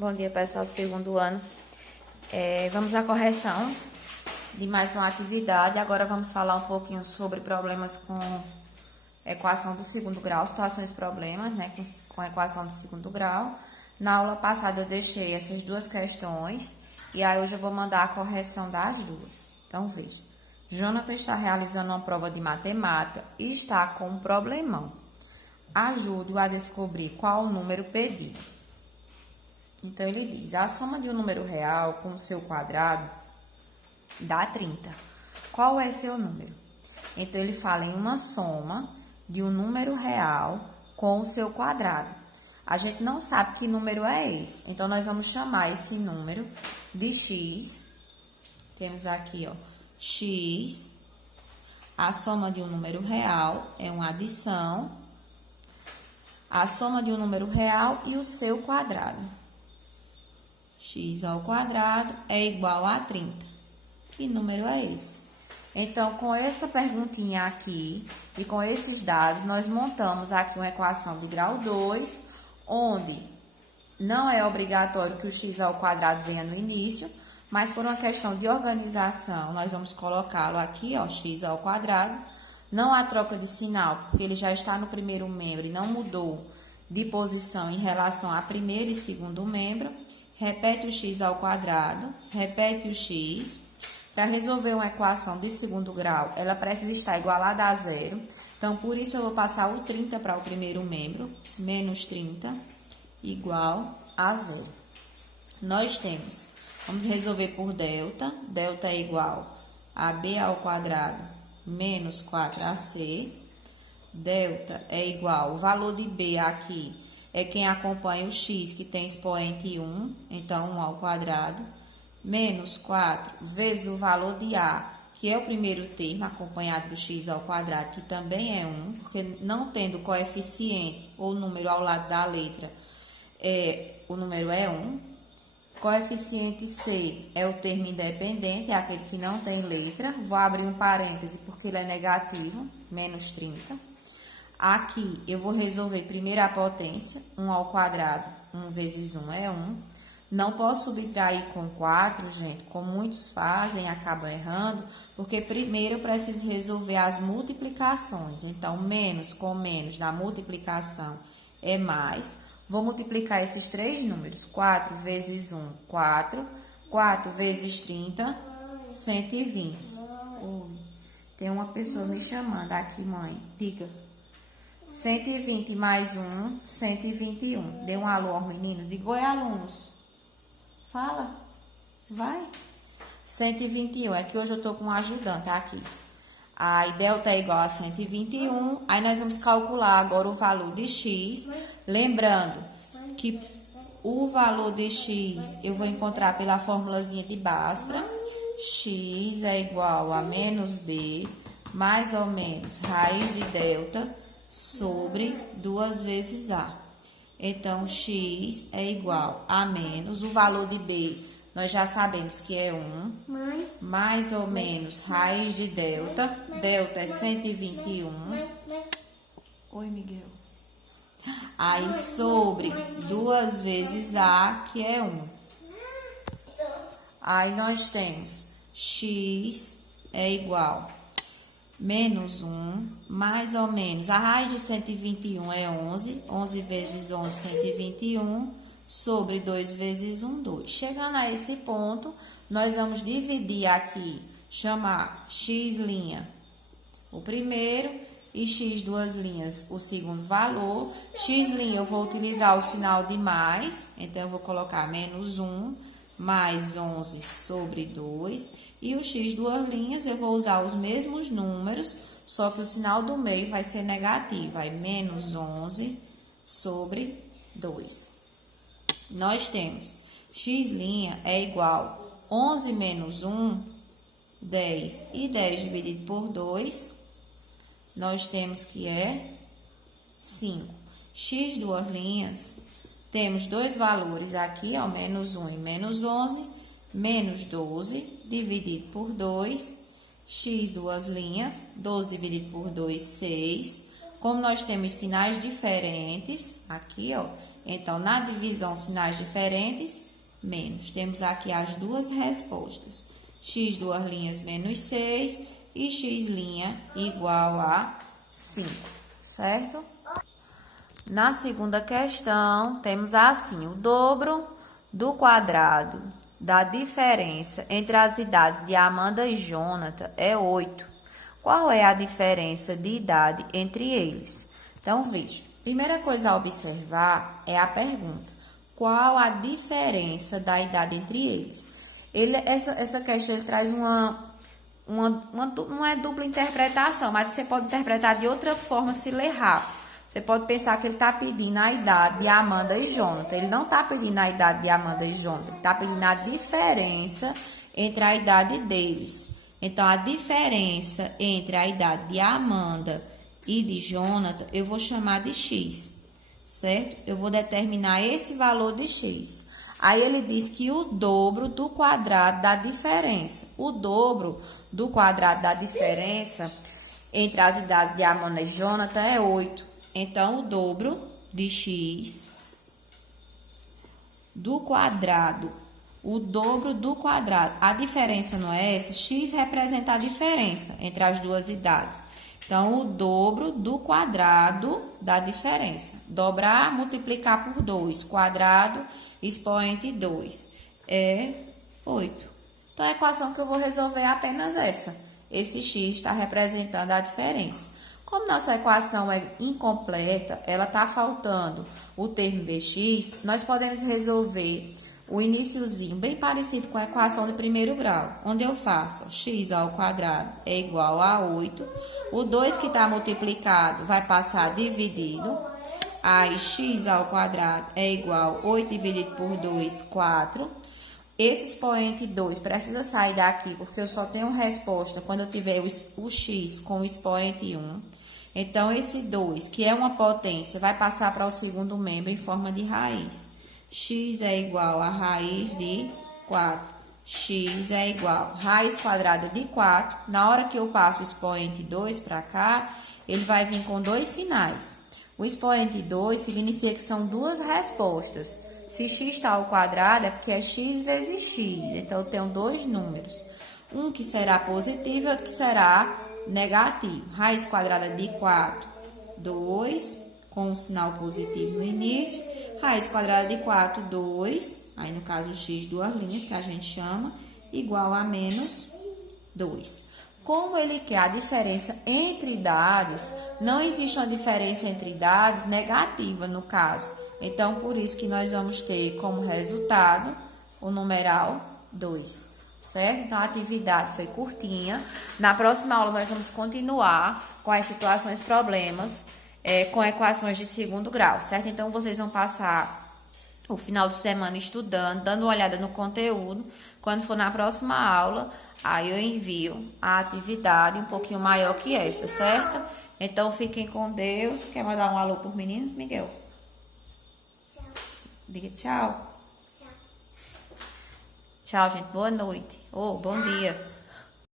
Bom dia, pessoal do segundo ano. Vamos à correção de mais uma atividade. Agora vamos falar um pouquinho sobre problemas com equação do segundo grau, situações e problemas, né, com equação do segundo grau. Na aula passada eu deixei essas duas questões e aí hoje eu vou mandar a correção das duas. Então, veja. Jonathan está realizando uma prova de matemática e está com um problemão. Ajude-o a descobrir qual o número pedido. Então, ele diz, a soma de um número real com o seu quadrado dá 30. Qual é seu número? Então, ele fala em uma soma de um número real com o seu quadrado. A gente não sabe que número é esse. Então, nós vamos chamar esse número de x. Temos aqui, ó, x. A soma de um número real é uma adição. A soma de um número real e o seu quadrado. X ao quadrado é igual a 30. Que número é esse? Então, com essa perguntinha aqui e com esses dados, nós montamos aqui uma equação do grau 2, onde não é obrigatório que o x ao quadrado venha no início, mas por uma questão de organização, nós vamos colocá-lo aqui, ó, x ao quadrado. Não há troca de sinal, porque ele já está no primeiro membro e não mudou de posição em relação a primeiro e segundo membro. Repete o x ao quadrado, repete o x. Para resolver uma equação de segundo grau, ela precisa estar igualada a zero. Então, por isso, eu vou passar o 30 para o primeiro membro, menos 30, igual a zero. Nós temos, vamos resolver por delta. Delta é igual a b ao quadrado menos 4ac. Delta é igual, o valor de b aqui é quem acompanha o x, que tem expoente 1, então 1 ao quadrado, menos 4 vezes o valor de a, que é o primeiro termo, acompanhado do x ao quadrado, que também é 1, porque não tendo coeficiente ou número ao lado da letra, o número é 1. Coeficiente c é o termo independente, é aquele que não tem letra. Vou abrir um parêntese porque ele é negativo, menos 30. Aqui, eu vou resolver primeiro a potência, 1 ao quadrado, 1 vezes 1 é 1. Não posso subtrair com 4, gente, como muitos fazem, acabam errando, porque primeiro eu preciso resolver as multiplicações. Então, menos com menos na multiplicação é mais. Vou multiplicar esses três números, 4 vezes 1, 4. 4 vezes 30, 120. Tem uma pessoa me chamando aqui, mãe. Diga. 120 mais 1, 121. Dê um alô aos meninos. Diga, oi, alunos. Fala. Vai. 121. É que hoje eu tô com um ajudante aqui. Aí, delta é igual a 121. Aí, nós vamos calcular agora o valor de x. Lembrando que o valor de x eu vou encontrar pela formulazinha de Bhaskara. X é igual a menos b, mais ou menos, raiz de delta sobre 2 vezes a. Então, x é igual a menos, o valor de b nós já sabemos que é 1, mais ou menos, raiz de delta, delta é 121. Oi, Miguel. Aí, sobre 2 vezes a, que é 1. Aí, nós temos x é igual menos 1, mais ou menos, a raiz de 121 é 11, 11 vezes 11, 121, sobre 2 vezes 1, 2. Chegando a esse ponto, nós vamos dividir aqui, chamar x' o primeiro e x duas linhas o segundo valor. X' eu vou utilizar o sinal de mais, então eu vou colocar menos 1, mais 11 sobre 2. E o x duas linhas eu vou usar os mesmos números, só que o sinal do meio vai ser negativo, aí menos 11 sobre 2. Nós temos x' é igual 11 menos 1, 10. E 10 dividido por 2, nós temos que é 5. X duas linhas, temos dois valores aqui, ó, menos 1 e menos 11, menos 12 dividido por 2, x duas linhas, 12 dividido por 2, 6. Como nós temos sinais diferentes, aqui, ó, Então, na divisão, sinais diferentes, menos. Temos aqui as duas respostas. X duas linhas menos 6 e x' igual a 5, certo? Na segunda questão, temos assim, o dobro do quadrado da diferença entre as idades de Amanda e Jonathan é 8. Qual é a diferença de idade entre eles? Então, veja, primeira coisa a observar é a pergunta. Qual a diferença da idade entre eles? Essa questão ele traz não é dupla interpretação, mas você pode interpretar de outra forma se ler rápido. Você pode pensar que ele está pedindo a idade de Amanda e Jonathan. Ele não está pedindo a idade de Amanda e Jonathan. Ele está pedindo a diferença entre a idade deles. Então, a diferença entre a idade de Amanda e de Jonathan, eu vou chamar de x, certo? Eu vou determinar esse valor de x. Aí, ele diz que o dobro do quadrado da diferença. O dobro do quadrado da diferença entre as idades de Amanda e Jonathan é 8. Então, o dobro de x do quadrado, o dobro do quadrado, a diferença não é essa? X representa a diferença entre as duas idades. Então, o dobro do quadrado da diferença. Dobrar, multiplicar por 2, quadrado, expoente 2, é 8. Então, a equação que eu vou resolver é apenas essa. Esse x está representando a diferença. Como nossa equação é incompleta, ela está faltando o termo bx, nós podemos resolver o iniciozinho bem parecido com a equação de primeiro grau, onde eu faço x ao quadrado é igual a 8, o 2 que está multiplicado vai passar dividido, aí x ao quadrado é igual a 8 dividido por 2, 4. Esse expoente 2 precisa sair daqui, porque eu só tenho resposta quando eu tiver o x com o expoente 1. Então, esse 2, que é uma potência, vai passar para o segundo membro em forma de raiz. X é igual a raiz de 4. X é igual a raiz quadrada de 4. Na hora que eu passo o expoente 2 para cá, ele vai vir com dois sinais. O expoente 2 significa que são duas respostas. Se x está ao quadrado, é porque é x vezes x. Então, eu tenho dois números. Um que será positivo e outro que será negativo. Raiz quadrada de 4, 2, com um sinal positivo no início. Raiz quadrada de 4, 2. Aí, no caso, x, duas linhas, que a gente chama, igual a menos 2. Como ele quer a diferença entre idades, não existe uma diferença entre idades negativa, no caso. Então, por isso que nós vamos ter como resultado o numeral 2, certo? Então, a atividade foi curtinha. Na próxima aula, nós vamos continuar com as situações, problemas, com equações de segundo grau, certo? Então, vocês vão passar o final de semana estudando, dando uma olhada no conteúdo. Quando for na próxima aula, aí eu envio a atividade um pouquinho maior que essa, certo? Então, fiquem com Deus. Quer mandar um alô por menino, Miguel? Diga tchau. Tchau, gente. Boa noite. Ou bom dia.